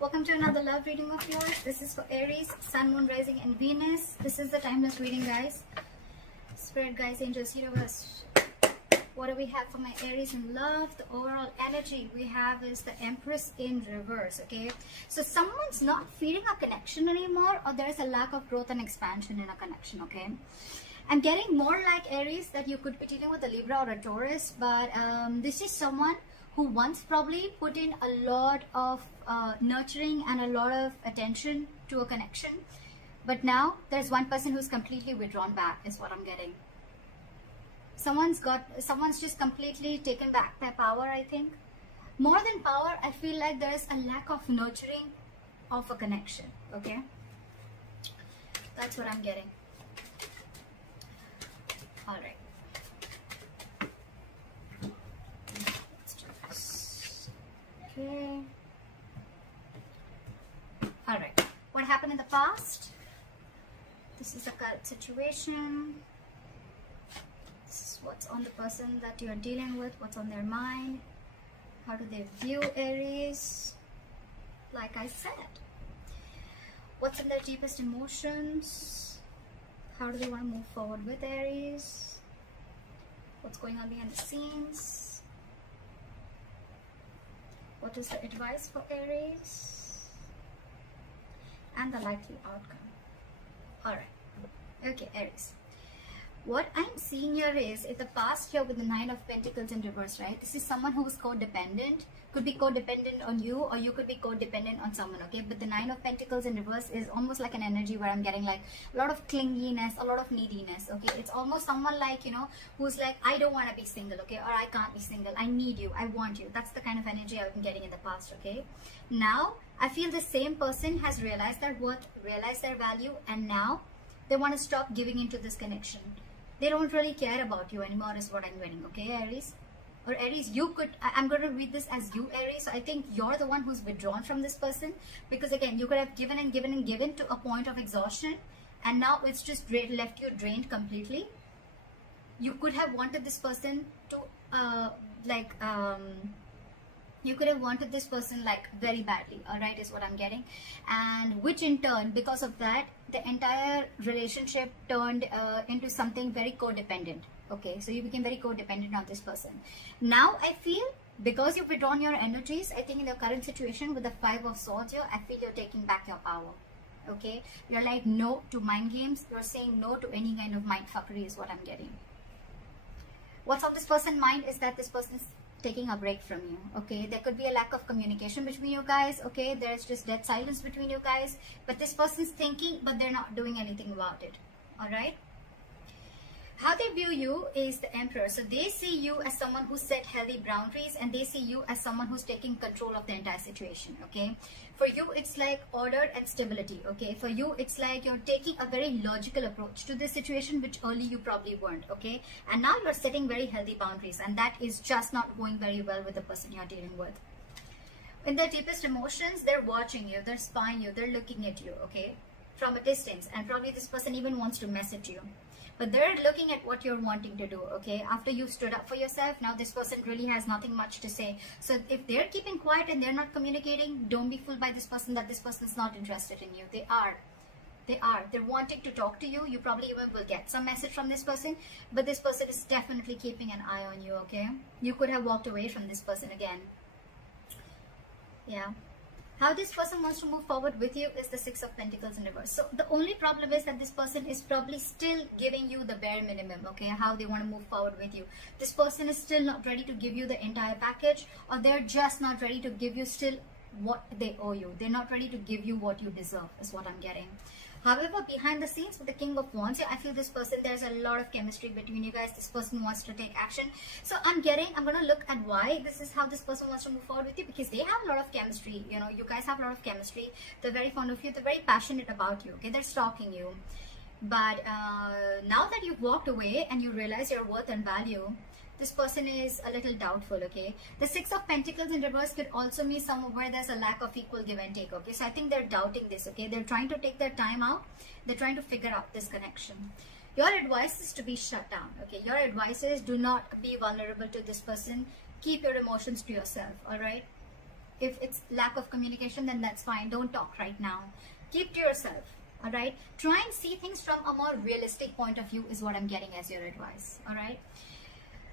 Welcome to another love reading of yours. This is for Aries, Sun, Moon, Rising, and Venus. This is the timeless reading, guys. Spirit, guys, angels, universe. What do we have for my Aries in love? The overall energy we have is the Empress in reverse, okay? So someone's not feeling a connection anymore, or there's a lack of growth and expansion in a connection, okay? I'm getting more like Aries that you could be dealing with a Libra or a Taurus, but this is someone who once probably put in a lot of nurturing and a lot of attention to a connection, but now there's one person who's completely withdrawn back is what I'm getting. Someone's just completely taken back their power, I think. More than power, I feel like there's a lack of nurturing of a connection, okay? That's what I'm getting. All right. Let's do this. Okay. All right. What happened in the past? This is the current situation. This is what's on the person that you're dealing with, what's on their mind. How do they view Aries? Like I said. What's in their deepest emotions? How do they want to move forward with Aries? What's going on behind the scenes? What is the advice for Aries? And the likely outcome. Alright. Okay, Aries. What I'm seeing here is, in the past here with the Nine of Pentacles in reverse, right? This is someone who is codependent. Could be codependent on you, or you could be codependent on someone, okay? But the Nine of Pentacles in reverse is almost like an energy where I'm getting like a lot of clinginess, a lot of neediness, okay? It's almost someone like, you know, who's like, I don't want to be single, okay? Or I can't be single. I need you. I want you. That's the kind of energy I've been getting in the past, okay? Now, I feel the same person has realized their worth, realized their value, and now they want to stop giving into this connection. They don't really care about you anymore is what I'm getting, okay, Aries? Or Aries, you could, I'm going to read this as you, Aries. So I think you're the one who's withdrawn from this person, because again, you could have given and given and given to a point of exhaustion, and now it's just left you drained completely. You could have wanted this person to, you could have wanted this person like very badly, all right, is what I'm getting. And which in turn, because of that, the entire relationship turned into something very codependent. Okay, so you became very codependent on this person. Now I feel, because you've withdrawn your energies, I think in the current situation with the Five of Swords here, I feel you're taking back your power. Okay, you're like no to mind games. You're saying no to any kind of mind fuckery is what I'm getting. What's on this person's mind is that this person is taking a break from you, okay? There could be a lack of communication between you guys, okay? There's just dead silence between you guys, but this person's thinking, but they're not doing anything about it, all right? How they view you is the Emperor. So they see you as someone who set healthy boundaries, and they see you as someone who's taking control of the entire situation, okay? For you, it's like order and stability, okay? For you, it's like you're taking a very logical approach to this situation, which early you probably weren't, okay? And now you're setting very healthy boundaries, and that is just not going very well with the person you're dealing with. In their deepest emotions, they're watching you, they're spying you, they're looking at you, okay? From a distance, and probably this person even wants to message you. But they're looking at what you're wanting to do, okay? After you've stood up for yourself, now this person really has nothing much to say. So if they're keeping quiet and they're not communicating, don't be fooled by this person that this person is not interested in you. They are. They're wanting to talk to you. You probably even will get some message from this person, but this person is definitely keeping an eye on you, okay? You could have walked away from this person again. Yeah. How this person wants to move forward with you is the Six of Pentacles in reverse. So the only problem is that this person is probably still giving you the bare minimum, okay? How they want to move forward with you. This person is still not ready to give you the entire package, or they're just not ready to give you still what they owe you. They're not ready to give you what you deserve is what I'm getting. However, behind the scenes with the King of Wands, I feel this person, there's a lot of chemistry between you guys. This person wants to take action. So I'm going to look at why this is how this person wants to move forward with you, because they have a lot of chemistry. You know, you guys have a lot of chemistry. They're very fond of you. They're very passionate about you, okay? They're stalking you. But now that you've walked away and you realize your worth and value, this person is a little doubtful, okay? The Six of Pentacles in reverse could also mean somewhere where there's a lack of equal give and take, okay? So I think they're doubting this, okay? They're trying to take their time out. They're trying to figure out this connection. Your advice is to be shut down, okay? Your advice is do not be vulnerable to this person. Keep your emotions to yourself, all right? If it's lack of communication, then that's fine. Don't talk right now. Keep to yourself. All right. Try and see things from a more realistic point of view is what I'm getting as your advice. All right.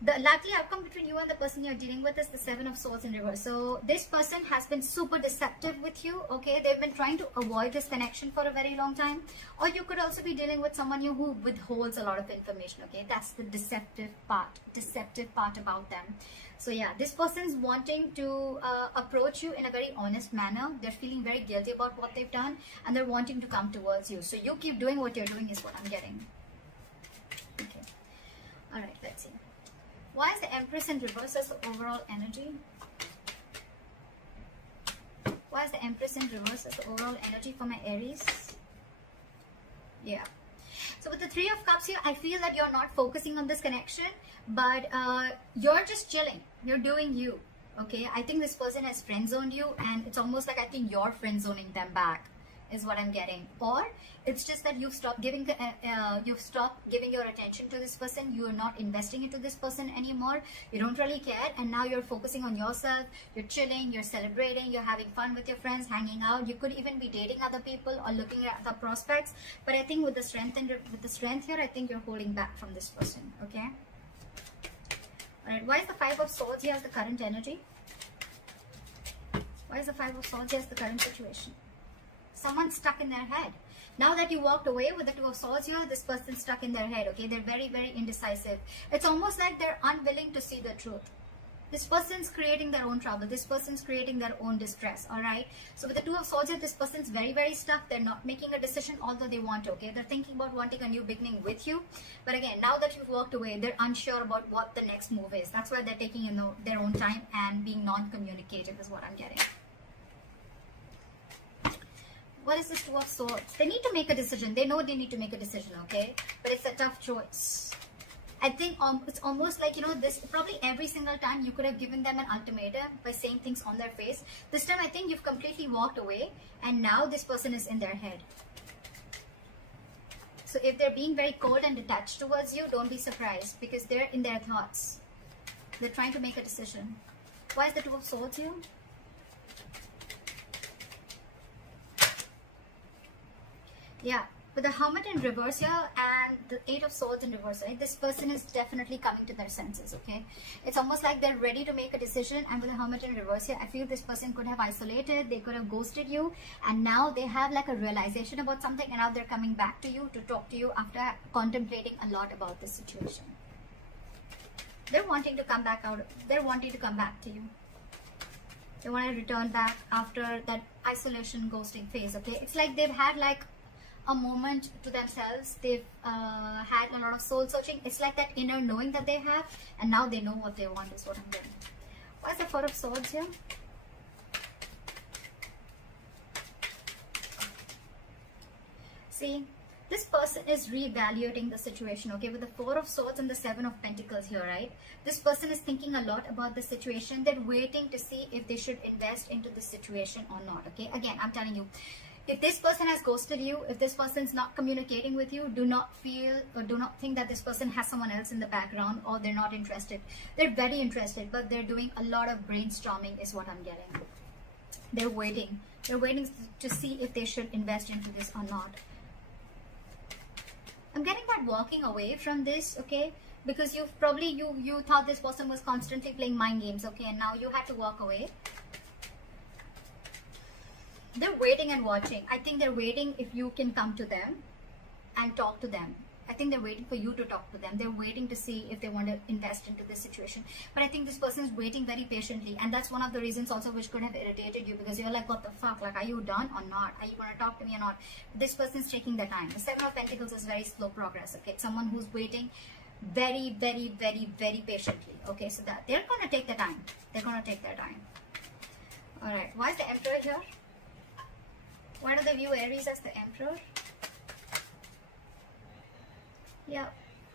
The likely outcome between you and the person you're dealing with is the Seven of Swords in reverse. So this person has been super deceptive with you. Okay, they've been trying to avoid this connection for a very long time. Or you could also be dealing with someone who withholds a lot of information. Okay, that's the deceptive part about them. So yeah, this person's wanting to approach you in a very honest manner. They're feeling very guilty about what they've done, and they're wanting to come towards you. So you keep doing what you're doing is what I'm getting. Okay, all right, let's see. Why is the Empress in reverse as the overall energy? Why is the Empress in reverse as the overall energy for my Aries? Yeah. So with the Three of Cups here, I feel that you're not focusing on this connection, but you're just chilling. You're doing you. Okay. I think this person has friend zoned you, and it's almost like I think you're friend zoning them back, is what I'm getting. Or it's just that you've stopped giving your attention to this person. You are not investing into this person anymore. You don't really care, and now you're focusing on yourself. You're chilling, you're celebrating, you're having fun with your friends, hanging out. You could even be dating other people or looking at the prospects. But I think with the strength here, I think you're holding back from this person. Okay. All right. Why is the Five of Swords here as the current energy? Why is the Five of Swords here as the current situation? Someone's stuck in their head. Now that you walked away with the Two of Swords here, this person's stuck in their head. Okay, they're very, very indecisive. It's almost like they're unwilling to see the truth. This person's creating their own trouble. This person's creating their own distress. All right. So with the Two of Swords here, this person's very, very stuck. They're not making a decision, although they want to. Okay, they're thinking about wanting a new beginning with you. But again, now that you've walked away, they're unsure about what the next move is. That's why they're taking their own time and being non-communicative is what I'm getting. What is this Two of Swords? They need to make a decision. They know they need to make a decision, okay? But it's a tough choice. I think it's almost like, this probably every single time you could have given them an ultimatum by saying things on their face. This time I think you've completely walked away, and now this person is in their head. So if they're being very cold and detached towards you, don't be surprised, because they're in their thoughts. They're trying to make a decision. Why is the Two of Swords here? Yeah, with the Hermit in reverse here and the Eight of Swords in reverse, right? This person is definitely coming to their senses, okay? It's almost like they're ready to make a decision, and with the Hermit in reverse here, I feel this person could have isolated, they could have ghosted you, and now they have like a realization about something, and now they're coming back to you to talk to you after contemplating a lot about this situation. They're wanting to come back out. They're wanting to come back to you. They want to return back after that isolation ghosting phase, okay? It's like they've had like a moment to themselves. They've had a lot of soul searching. It's like that inner knowing that they have, and now they know what they want is what I'm getting. Why is the Four of Swords here? See, this person is reevaluating the situation, okay? With the Four of Swords and the Seven of Pentacles here, right? This person is thinking a lot about the situation. They're waiting to see if they should invest into the situation or not, okay? Again, I'm telling you, if this person has ghosted you, if this person's not communicating with you, do not feel or do not think that this person has someone else in the background or they're not interested. They're very interested, but they're doing a lot of brainstorming is what I'm getting. They're waiting. They're waiting to see if they should invest into this or not. I'm getting that walking away from this, okay? Because you've probably, you thought this person was constantly playing mind games, okay? And now you had to walk away. They're waiting and watching. I think they're waiting if you can come to them and talk to them. I think they're waiting for you to talk to them. They're waiting to see if they want to invest into this situation. But I think this person is waiting very patiently. And that's one of the reasons also which could have irritated you, because you're like, what the fuck? Like, are you done or not? Are you going to talk to me or not? This person's taking their time. The Seven of Pentacles is very slow progress, okay? Someone who's waiting very, very, very, very patiently, okay? So that they're going to take their time. They're going to take their time. All right. Why is the Emperor here? Why do they view Aries as the Emperor? Yeah,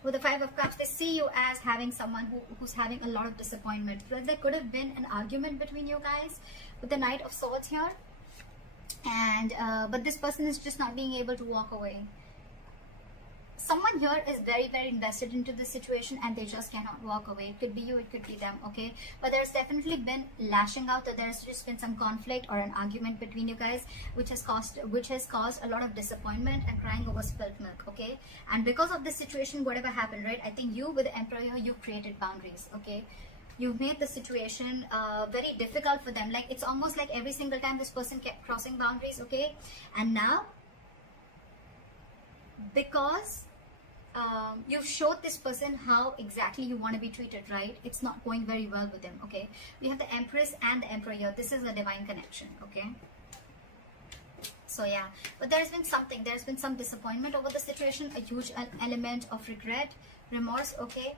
with the Five of Cups, they see you as having someone who's having a lot of disappointment. But there could have been an argument between you guys with the Knight of Swords here. And but this person is just not being able to walk away. someone here is very, very invested into this situation and they just cannot walk away. It could be you, it could be them, okay? But there's definitely been lashing out, or there's just been some conflict or an argument between you guys, which has caused a lot of disappointment and crying over spilt milk, okay? And because of this situation, whatever happened, right? I think you, with the Emperor here, you created boundaries, okay? You've made the situation very difficult for them. Like, it's almost like every single time this person kept crossing boundaries, okay? And now, because you've showed this person how exactly you want to be treated, right? It's not going very well with them, okay? We have the Empress and the Emperor here. This is a divine connection, okay? So yeah, but there's been some disappointment over the situation, a huge element of regret, remorse, okay?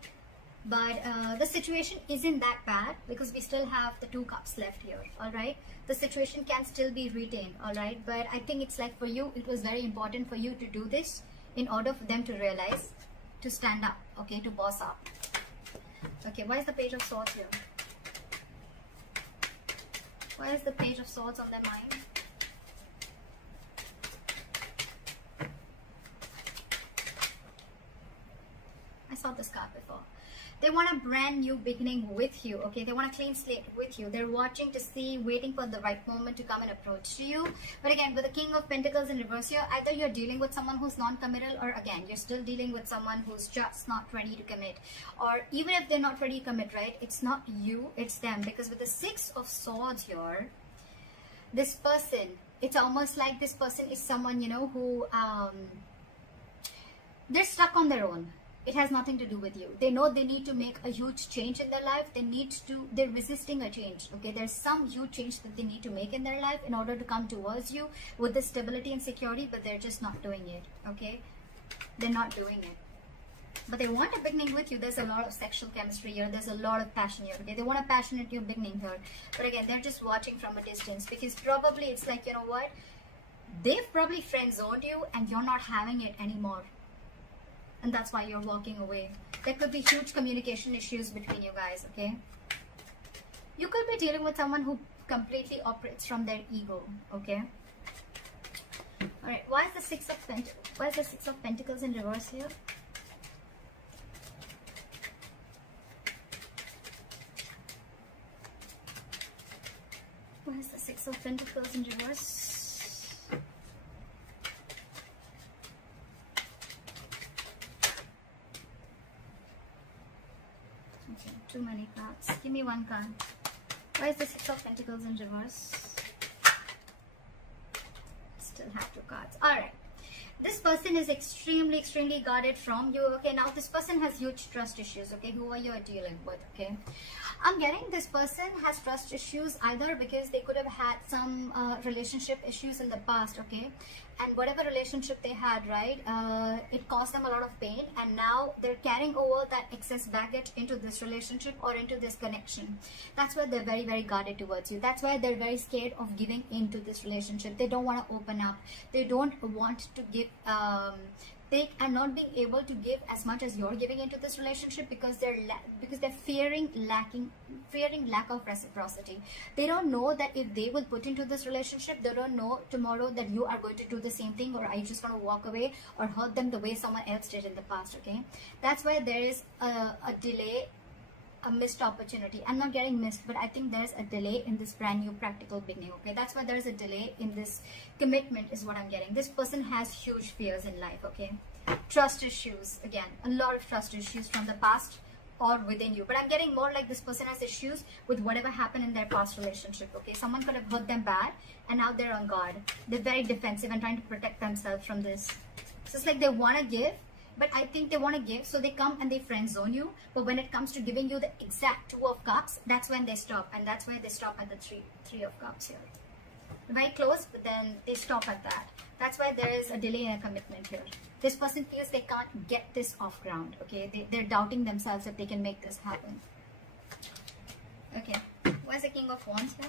But the situation isn't that bad because we still have the 2 cups left here, all right? The situation can still be retained, all right? But I think it's like, for you, it was very important for you to do this in order for them to realize, to stand up, okay, to boss up. Okay, why is the Page of Swords here? Why is the Page of Swords on their mind? I saw this card before. They want a brand new beginning with you, okay? They want a clean slate with you. They're watching to see, waiting for the right moment to come and approach to you. But again, with the King of Pentacles in reverse here, either you're dealing with someone who's non-committal, or again, you're still dealing with someone who's just not ready to commit. Or even if they're not ready to commit, right? It's not you, it's them. Because with the 6 of Swords here, this person, it's almost like this person is someone, you know, who, they're stuck on their own. It has nothing to do with you. They know they need to make a huge change in their life. They're resisting a change, okay? There's some huge change that they need to make in their life in order to come towards you with the stability and security, but they're just not doing it, okay? They're not doing it. But they want a beginning with you. There's a lot of sexual chemistry here. There's a lot of passion here, okay? They want a passionate new beginning here. But again, they're just watching from a distance, because probably it's like, you know what? They've probably friend-zoned you and you're not having it anymore. And that's why you're walking away. There could be huge communication issues between you guys, okay? You could be dealing with someone who completely operates from their ego, okay? Alright, why is the Six of Pentacles in reverse here? Why is the Six of Pentacles in reverse? Too many cards. Give me one card. Why is the Six of Pentacles in reverse? Still have 2 cards. Alright. This person is extremely, extremely guarded from you. Okay, now this person has huge trust issues. Okay, who are you dealing with? Okay, I'm getting this person has trust issues either because they could have had some relationship issues in the past. Okay, and whatever relationship they had, right, it caused them a lot of pain, and now they're carrying over that excess baggage into this relationship or into this connection. That's why they're very, very guarded towards you. That's why they're very scared of giving into this relationship. They don't want to open up. They don't want to give they are not being able to give as much as you're giving into this relationship because they're fearing lack of reciprocity. They don't know that if they will put into this relationship, they don't know tomorrow that you are going to do the same thing, or are you just going to walk away or hurt them the way someone else did in the past. Okay, that's why there is a delay, a missed opportunity. I'm not getting missed, but I think there's a delay in this brand new practical beginning. Okay, that's why there's a delay in this commitment is what I'm getting. This person has huge fears in life. Okay, trust issues, again, a lot of trust issues from the past or within you, but I'm getting more like this person has issues with whatever happened in their past relationship. Okay, someone could have hurt them bad and now they're on guard. They're very defensive and trying to protect themselves from this. So it's like they want to give, but I think they want to give, so they come and they friend zone you. But when it comes to giving you the exact 2 of Cups, that's when they stop, and that's why they stop at the three of Cups here. Very close, but then they stop at that. That's why there is a delay in a commitment here. This person feels they can't get this off ground. Okay, they're doubting themselves if they can make this happen. Okay, where's the King of Wands here?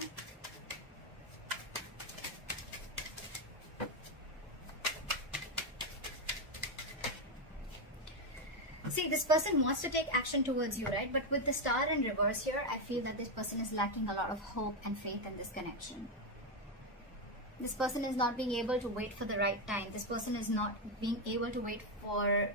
See, this person wants to take action towards you, right? But with the Star in reverse here, I feel that this person is lacking a lot of hope and faith in this connection. This person is not being able to wait for the right time. This person is not being able to wait for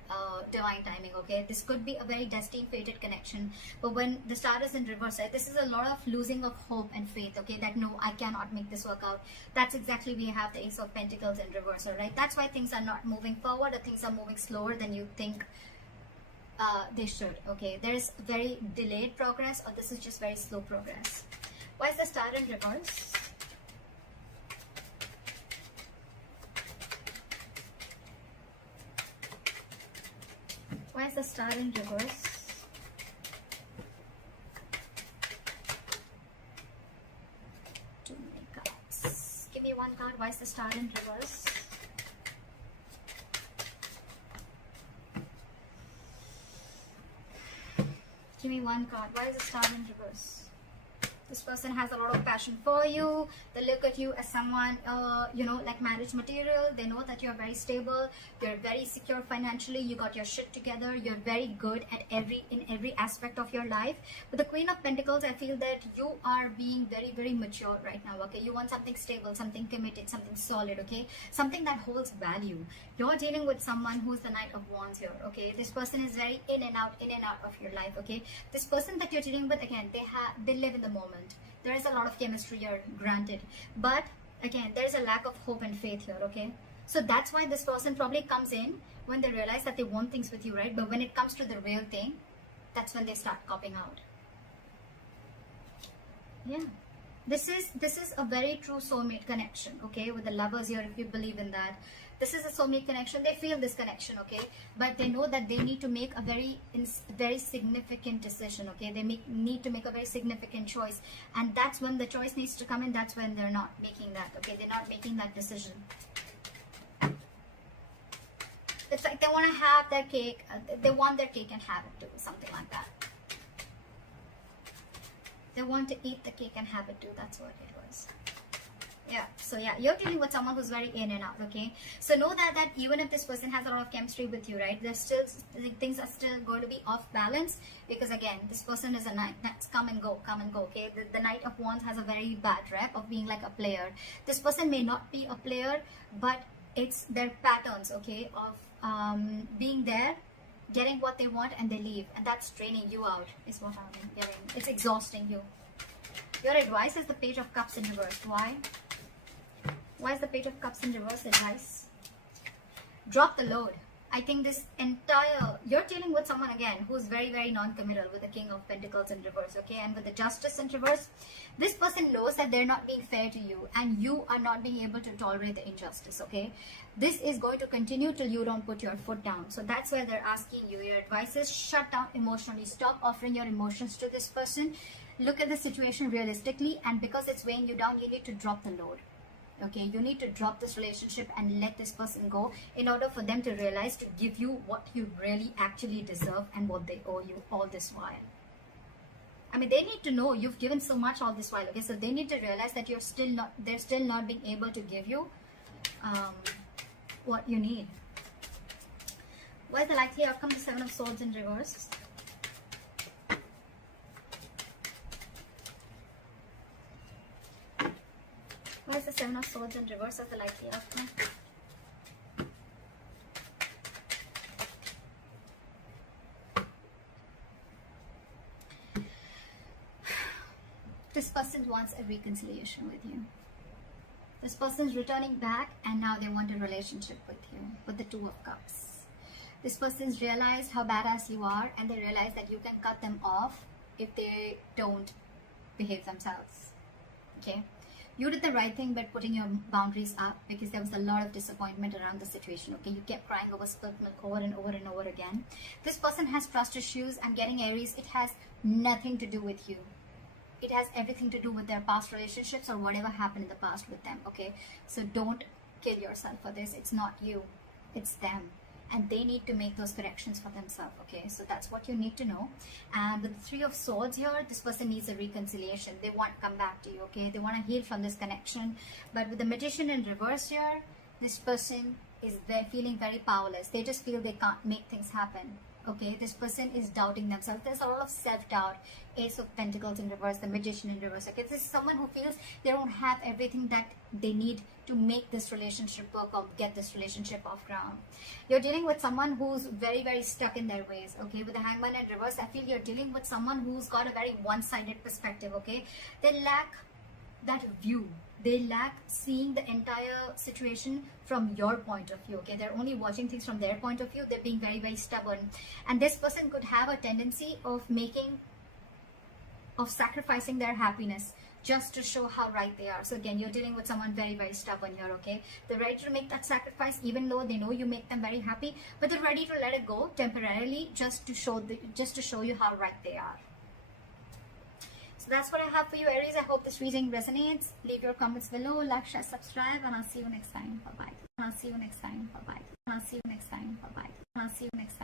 divine timing, okay? This could be a very destined, fated connection. But when the star is in reverse, right, this is a lot of losing of hope and faith, okay? That no, I cannot make this work out. That's exactly we have the Ace of Pentacles in reverse, right? That's why things are not moving forward, or things are moving slower than you think they should, okay? There is very delayed progress, or this is just very slow progress. Why is the star in reverse? Why is the star in reverse? Too many cards. Give me one card. Why is the star in reverse? Give me one card. Why is the star in reverse? This person has a lot of passion for you. They look at you as someone, you know, like marriage material. They know that you're very stable. You're very secure financially. You got your shit together. You're very good at in every aspect of your life. With the Queen of Pentacles, I feel that you are being very, very mature right now, okay? You want something stable, something committed, something solid, okay? Something that holds value. You're dealing with someone who's the Knight of Wands here, okay? This person is very in and out of your life, okay? This person that you're dealing with, again, they live in the moment. There is a lot of chemistry here, granted, but again, there is a lack of hope and faith here, okay? So that's why this person probably comes in when they realize that they want things with you, right? But when it comes to the real thing, that's when they start copping out. Yeah, this is a very true soulmate connection, okay? With the lovers here, if you believe in that, this is a soulmate connection. They feel this connection, okay? But they know that they need to make a very significant decision, okay? They need to make a very significant choice, and that's when the choice needs to come in. That's when they're not making that, okay? They're not making that decision. It's like they want to have their cake. They want their cake and have it too, something like that. They want to eat the cake and have it too. That's what it was. Yeah, so yeah, you're dealing with someone who's very in and out, okay? So know that even if this person has a lot of chemistry with you, right, there's still, things are still going to be off balance, because again, this person is a knight. That's come and go, okay? The Knight of Wands has a very bad rep of being like a player. This person may not be a player, but it's their patterns, okay, of being there, getting what they want, and they leave, and that's draining you out, is what I'm getting. It's exhausting you. Your advice is the Page of Cups in reverse. Why? Why is the Page of Cups in reverse advice? Drop the load. I think this entire, you're dealing with someone again who's very, very non-committal, with the King of Pentacles in reverse, okay? And with the Justice in reverse, this person knows that they're not being fair to you, and you are not being able to tolerate the injustice, okay? This is going to continue till you don't put your foot down. So that's why they're asking you. Your advice is shut down emotionally. Stop offering your emotions to this person. Look at the situation realistically, and because it's weighing you down, you need to drop the load. Okay, you need to drop this relationship and let this person go, in order for them to realize to give you what you really actually deserve and what they owe you all this while. I mean, they need to know you've given so much all this while, okay? So they need to realize that they're still not being able to give you what you need. Why is the likely outcome the Seven of Swords in reverse? Why is the Seven of Swords in reverse as the likely outcome? This person wants a reconciliation with you. This person is returning back, and now they want a relationship with you, with the Two of Cups. This person's realized how badass you are, and they realize that you can cut them off if they don't behave themselves, okay? You did the right thing by putting your boundaries up, because there was a lot of disappointment around the situation, okay? You kept crying over spilt milk over and over and over again. This person has trust issues. I'm getting Aries. It has nothing to do with you. It has everything to do with their past relationships or whatever happened in the past with them, okay? So don't kill yourself for this. It's not you. It's them. And they need to make those corrections for themselves, okay? So that's what you need to know. And with the Three of Swords here, this person needs a reconciliation. They want to come back to you, okay? They want to heal from this connection. But with the Magician in reverse here, this person is feeling very powerless. They just feel they can't make things happen. Okay, this person is doubting themselves. There's a lot of self-doubt. Ace of Pentacles in reverse, the Magician in reverse. Okay, this is someone who feels they don't have everything that they need to make this relationship work or get this relationship off ground. You're dealing with someone who's very, very stuck in their ways. Okay, with the Hangman in reverse, I feel you're dealing with someone who's got a very one-sided perspective. Okay, they lack that view. They lack seeing the entire situation from your point of view. Okay, they're only watching things from their point of view. They're being very, very stubborn, and this person could have a tendency of sacrificing their happiness just to show how right they are. So again, you're dealing with someone very, very stubborn here. Okay, they're ready to make that sacrifice even though they know you make them very happy, but they're ready to let it go temporarily just to show you how right they are. So that's what I have for you, Aries. I hope this reading resonates. Leave your comments below, like, share, subscribe, and I'll see you next time. Bye bye. I'll see you next time. Bye bye. I'll see you next time. Bye bye. I'll see you next time.